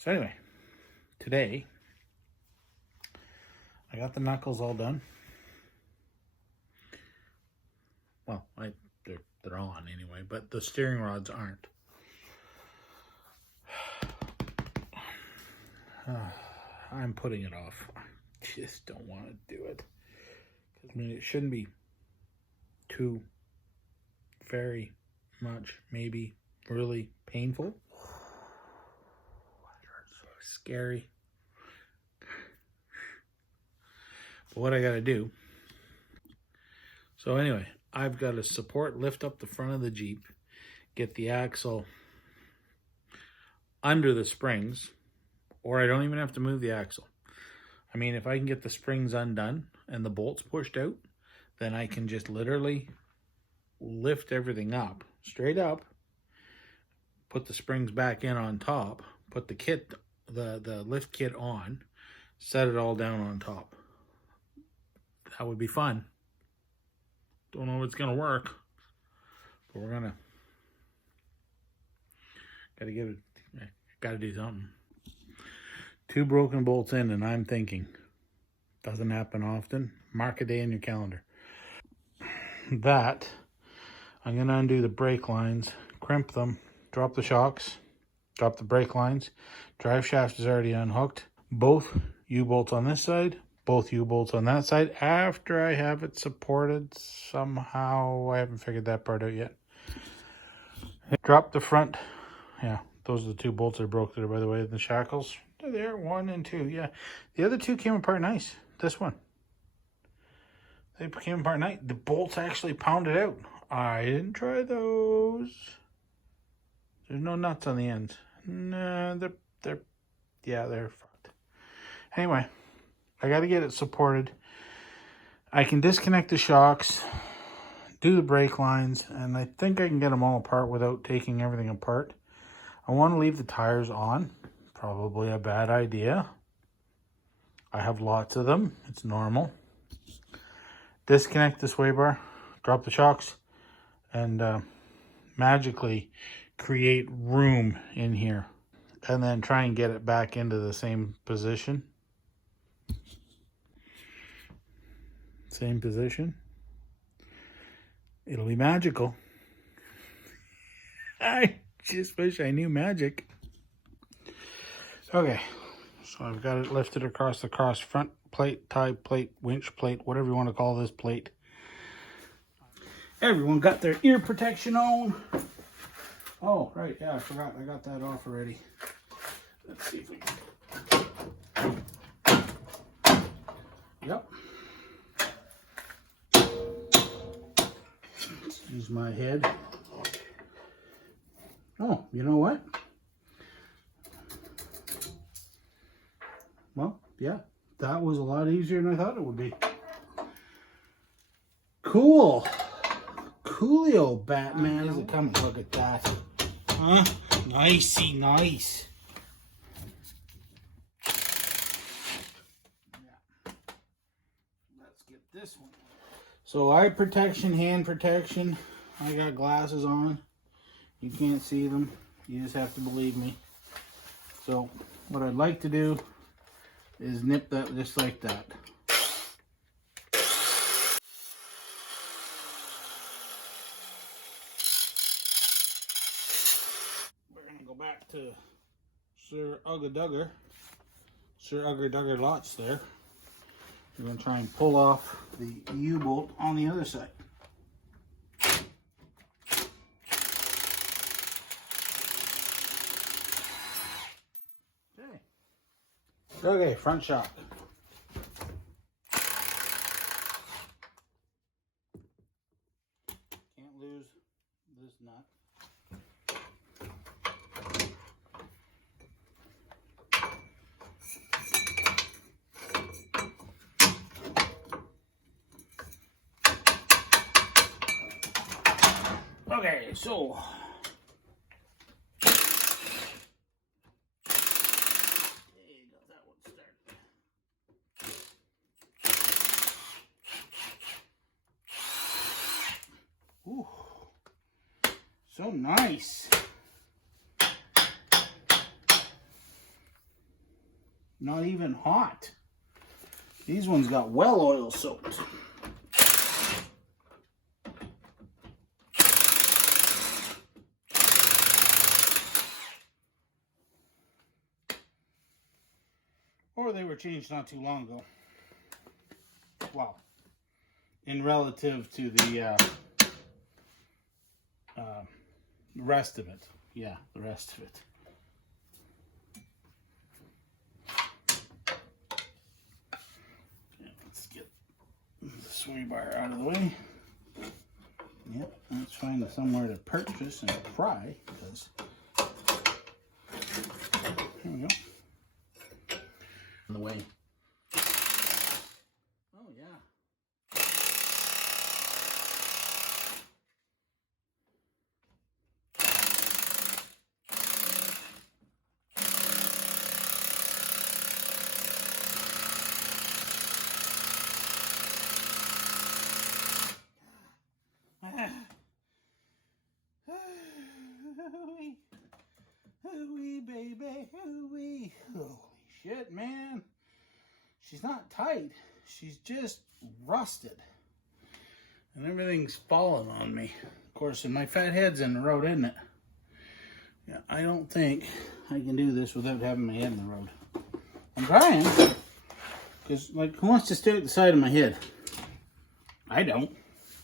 So anyway, today I got the knuckles all done. Well, they're on anyway, but the steering rods aren't. I'm putting it off. I just don't want to do it. I mean, it shouldn't be too very much, maybe really painful. That hurts. So scary. But what I gotta do. So anyway, I've got to lift up the front of the Jeep, get the axle under the springs, or I don't even have to move the axle. I mean, if I can get the springs undone and the bolts pushed out, then I can just literally lift everything up, straight up, put the springs back in on top, put the kit, the lift kit on, set it all down on top. That would be fun. Don't know if it's gonna work, but we're gonna gotta do something. 2 broken bolts in, and I'm thinking, doesn't happen often. Mark a day in your calendar. That I'm gonna undo the brake lines, crimp them, drop the shocks, drop the brake lines. Drive shaft is already unhooked. Both U-bolts on this side, both U-bolts on that side, after I have it supported somehow. I haven't figured that part out yet. Drop the front. Yeah, those are the 2 bolts that are broke there, by the way, the shackles. They're there, 1 and 2, yeah. The other 2 came apart nice. This one. They came apart nice. The bolts actually pounded out. I didn't try those. There's no nuts on the ends. No, they're fucked. Anyway, I got to get it supported. I can disconnect the shocks, do the brake lines, and I think I can get them all apart without taking everything apart. I want to leave the tires on. Probably a bad idea. I have lots of them. It's normal. Disconnect the sway bar, drop the shocks, and magically create room in here. And then try and get it back into the same position. Same position. It'll be magical. I just wish I knew magic. Okay, so I've got it lifted across the front plate, tie plate, winch plate, whatever you want to call this plate. Everyone got their ear protection on. Oh, right, yeah, I forgot. I got that off already. Let's see if we can. Yep. Use my head. Oh, you know what? Well, yeah, that was a lot easier than I thought it would be. Cool. Coolio, Batman. Is it coming? Look at that. Huh? Nicey nice. Yeah. Let's get this one. So eye protection, hand protection. I got glasses on. You can't see them. You just have to believe me. So what I'd like to do is nip that just like that. We're gonna go back to Sir Ugga Duggar Lots there. We're gonna try and pull off the U-bolt on the other side. Okay, front shock. Can't lose this nut. Okay, so ooh, so nice. Not even hot. These ones got well oil soaked. Or they were changed not too long ago. Wow. In relative to the rest of it. Yeah, the rest of it. Let's get the sway bar out of the way. Yep, let's find somewhere to purchase and pry, because there we go. In the way. Oh yeah. Hooey, baby, hooey. Holy shit, man. She's not tight. She's just rusted. And everything's falling on me. Of course, and my fat head's in the road, isn't it? Yeah, I don't think I can do this without having my head in the road. I'm trying. Because, like, who wants to stare at the side of my head? I don't.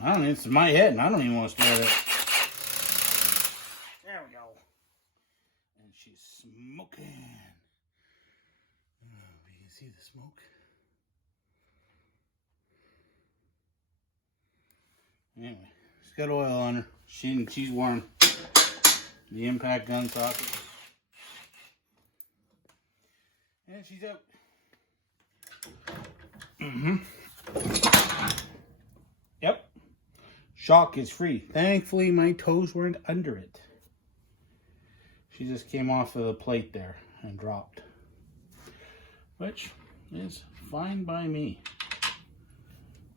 It's my head, and I don't even want to stare at it. There we go. And she's smoking. Oh, you can see the smoke. Anyway, she's got oil on her. She's warm. The impact gun socket. And she's out. Yep. Shock is free. Thankfully, my toes weren't under it. She just came off of the plate there and dropped. Which is fine by me.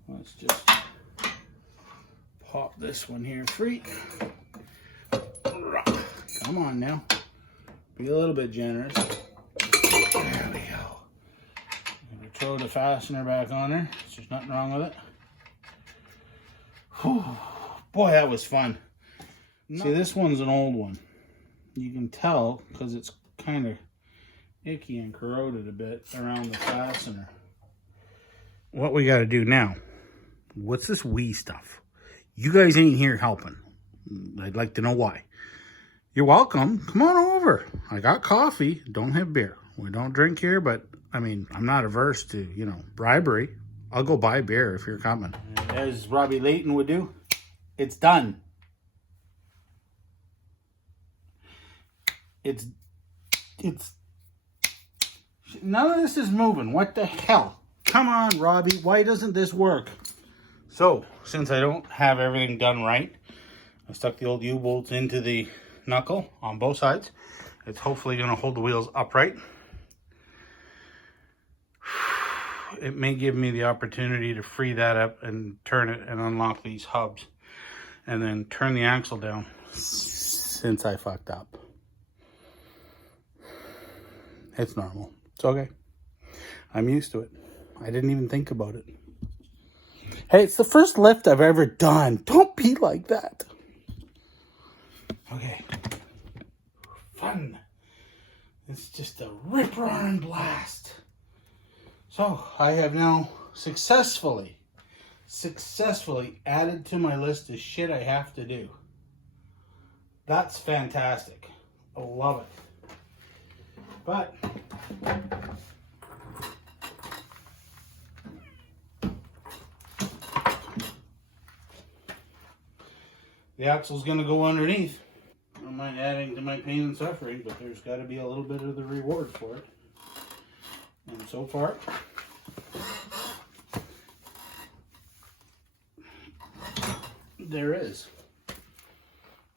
Let's just pop this one here free. Come on now. Be a little bit generous. There we go. I'm going to throw the fastener back on her. There's nothing wrong with it. Whew. Boy, that was fun. See, this one's an old one. You can tell because it's kind of icky and corroded a bit around the fastener. What we got to do now, what's this wee stuff? You guys ain't here helping. I'd like to know why. You're welcome. Come on over. I got coffee. Don't have beer. We don't drink here, but I mean, I'm not averse to, bribery. I'll go buy beer if you're coming. As Robbie Layton would do, it's done. It's none of this is moving. What the hell? Come on, Robbie. Why doesn't this work? So, since I don't have everything done right, I stuck the old U-bolts into the knuckle on both sides. It's hopefully going to hold the wheels upright. It may give me the opportunity to free that up and turn it and unlock these hubs. And then turn the axle down since I fucked up. It's normal. It's okay. I'm used to it. I didn't even think about it. Hey, it's the first lift I've ever done. Don't be like that. Okay. Fun. It's just a rip-roaring blast. So, I have now successfully added to my list of shit I have to do. That's fantastic. I love it. But the axle's going to go underneath. I don't mind adding to my pain and suffering, but there's got to be a little bit of the reward for it. And so far, there is.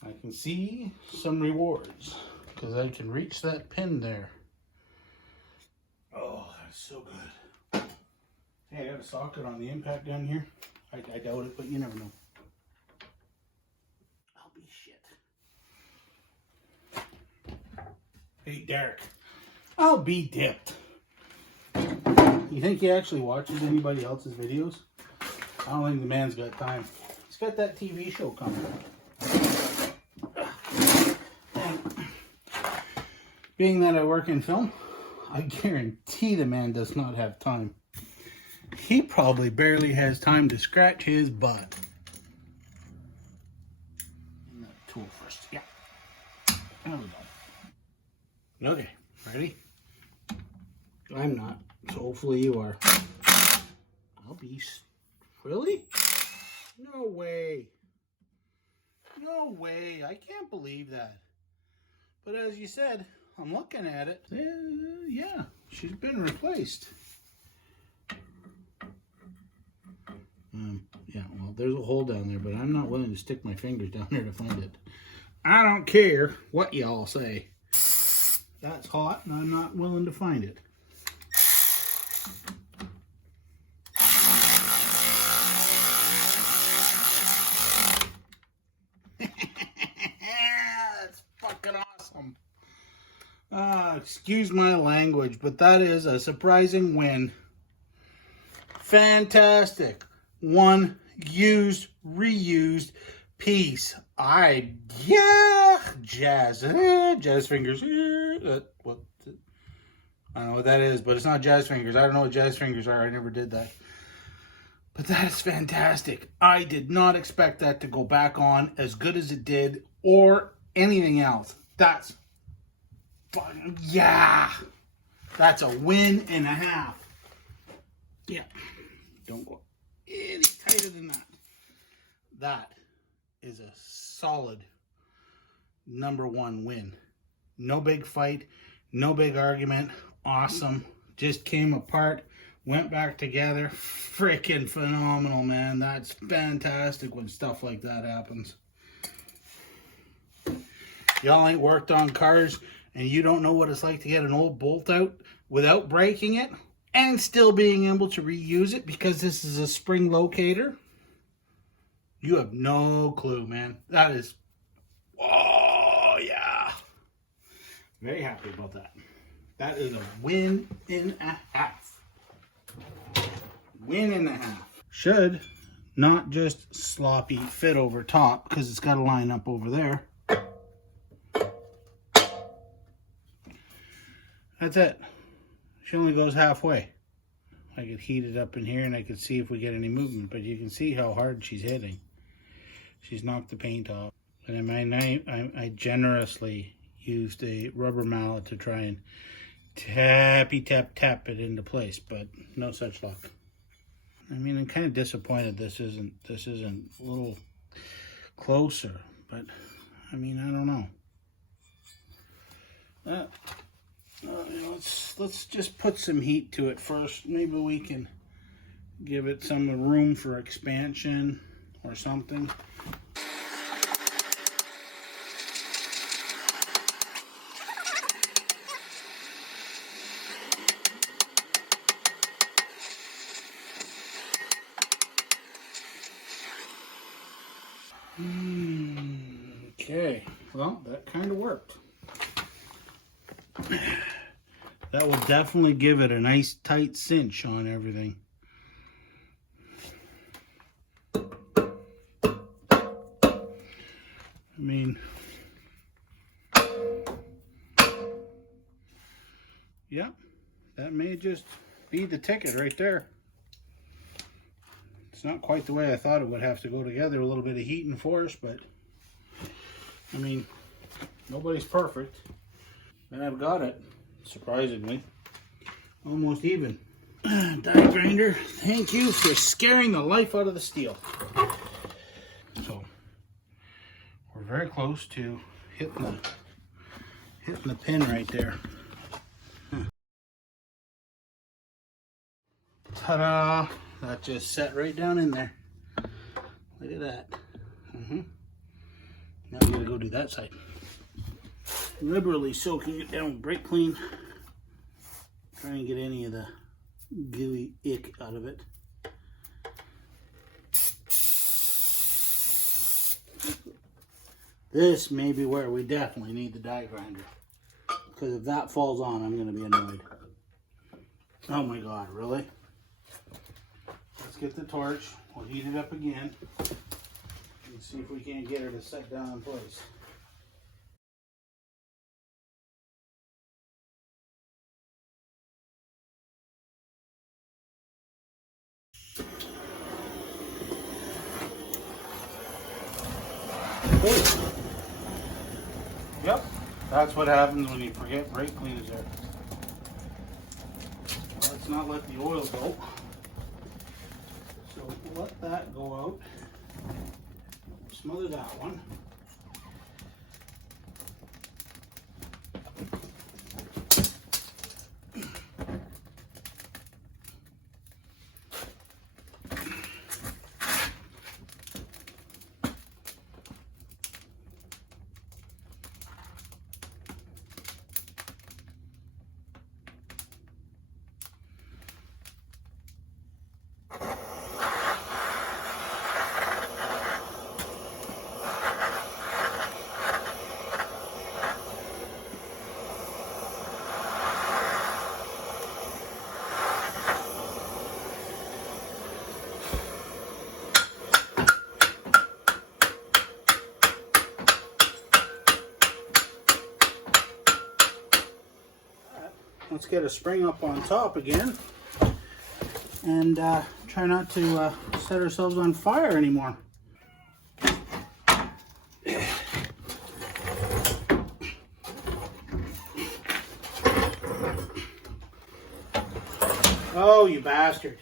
I can see some rewards because I can reach that pin there. Oh, that's so good. Hey, I got a socket on the impact down here. I doubt it, but you never know. I'll be shit. Hey, Derek. I'll be dipped. You think he actually watches anybody else's videos? I don't think the man's got time. He's got that TV show coming. And being that I work in film, I guarantee the man does not have time. He probably barely has time to scratch his butt. And that tool first. Yeah. There we go. Okay, ready? I'm not, so hopefully you are. I'll be... Really? No way. No way. I can't believe that. But as you said, I'm looking at it. Yeah, she's been replaced. Yeah, well, there's a hole down there, but I'm not willing to stick my fingers down there to find it. I don't care what y'all say. That's hot, and I'm not willing to find it. That's fucking awesome. Excuse my language, but that is a surprising win. Fantastic. One used, reused piece. Yeah, jazz fingers. What? I don't know what that is, but it's not jazz fingers. I don't know what jazz fingers are. I never did that. But that is fantastic. I did not expect that to go back on as good as it did or anything else. That's fun. Yeah. That's a win and a half. Yeah. Don't go any tighter than that. That is a solid #1 win. No big fight, no big argument. Awesome. Just came apart, went back together. Freaking phenomenal, man. That's fantastic when stuff like that happens. Y'all ain't worked on cars and you don't know what it's like to get an old bolt out without breaking it and still being able to reuse it because this is a spring locator. You have no clue, man. That is, oh yeah. Very happy about that. That is a win and a half. Win and a half. Should not just sloppy fit over top because it's got to line up over there. That's it. She only goes halfway. I could heat it up in here and I could see if we get any movement, but you can see how hard she's hitting. She's knocked the paint off. And I generously used a rubber mallet to try and tap it into place, but no such luck. I mean, I'm kind of disappointed this isn't a little closer, but I mean, I don't know. Let's just put some heat to it first. Maybe we can give it some room for expansion or something. Okay, well, that kind of worked. That will definitely give it a nice tight cinch on everything. I mean, yeah, that may just be the ticket right there. It's not quite the way I thought it would have to go together. A little bit of heat and force, but I mean, nobody's perfect. And I've got it, surprisingly, almost even. Die grinder, thank you for scaring the life out of the steel. So, we're very close to hitting the pin right there. Ta-da! That just set right down in there. Look at that. Now we gotta go do that side. Liberally soaking it down with brake clean. Trying to get any of the gooey ick out of it. This may be where we definitely need the die grinder. Because if that falls on, I'm going to be annoyed. Oh my God, really? Let's get the torch. We'll heat it up again and see if we can't get her to set down in place. Yep, that's what happens when you forget brake cleaners there. Let's not let the oil go. So let that go out. Smother that one. Let's get a spring up on top again and try not to set ourselves on fire anymore. Oh, you bastard.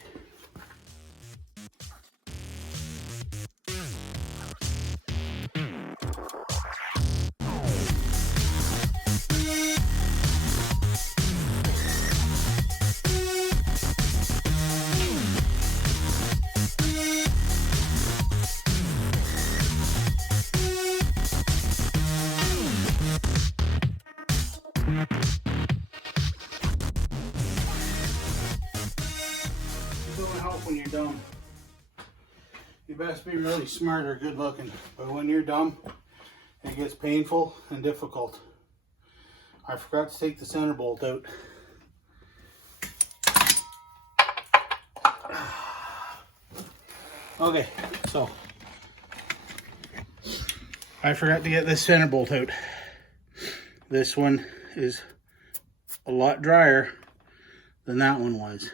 It doesn't help when you're dumb. You best be really smart or good looking, but when you're dumb, it gets painful and difficult. I forgot to take the center bolt out. Okay, so I forgot to get this center bolt out. This one is a lot drier than that one was.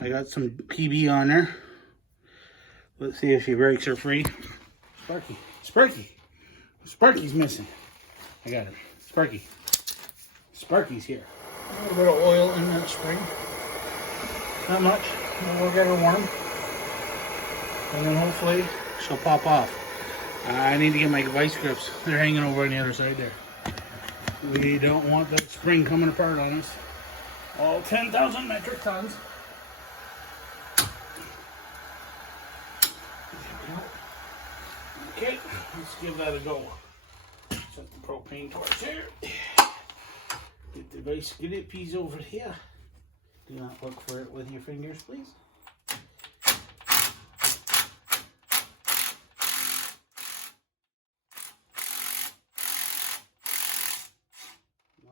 I got some PB on there. Let's see if she breaks her free. Sparky, Sparky, Sparky's missing. I got it. Sparky, Sparky's here. A little bit of oil in that spring. Not much, but we'll get her warm. And then hopefully she'll pop off. I need to get my vice grips. They're hanging over on the other side there. We don't want that spring coming apart on us. All 10,000 metric tons. Okay, let's give that a go. Set the propane torch here. Get the vice grip piece over here. Do not look for it with your fingers, please.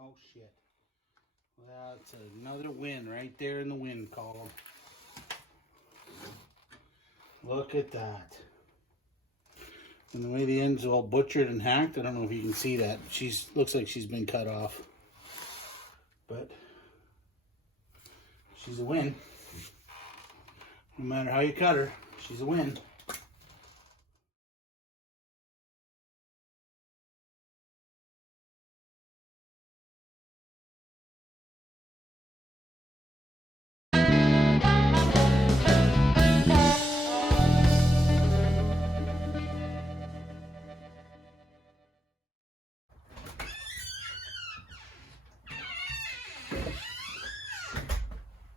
Oh shit. That's another win right there in the win column. Look at that. And the way the end's all butchered and hacked, I don't know if you can see that. Looks like she's been cut off. But she's a win. No matter how you cut her, she's a win.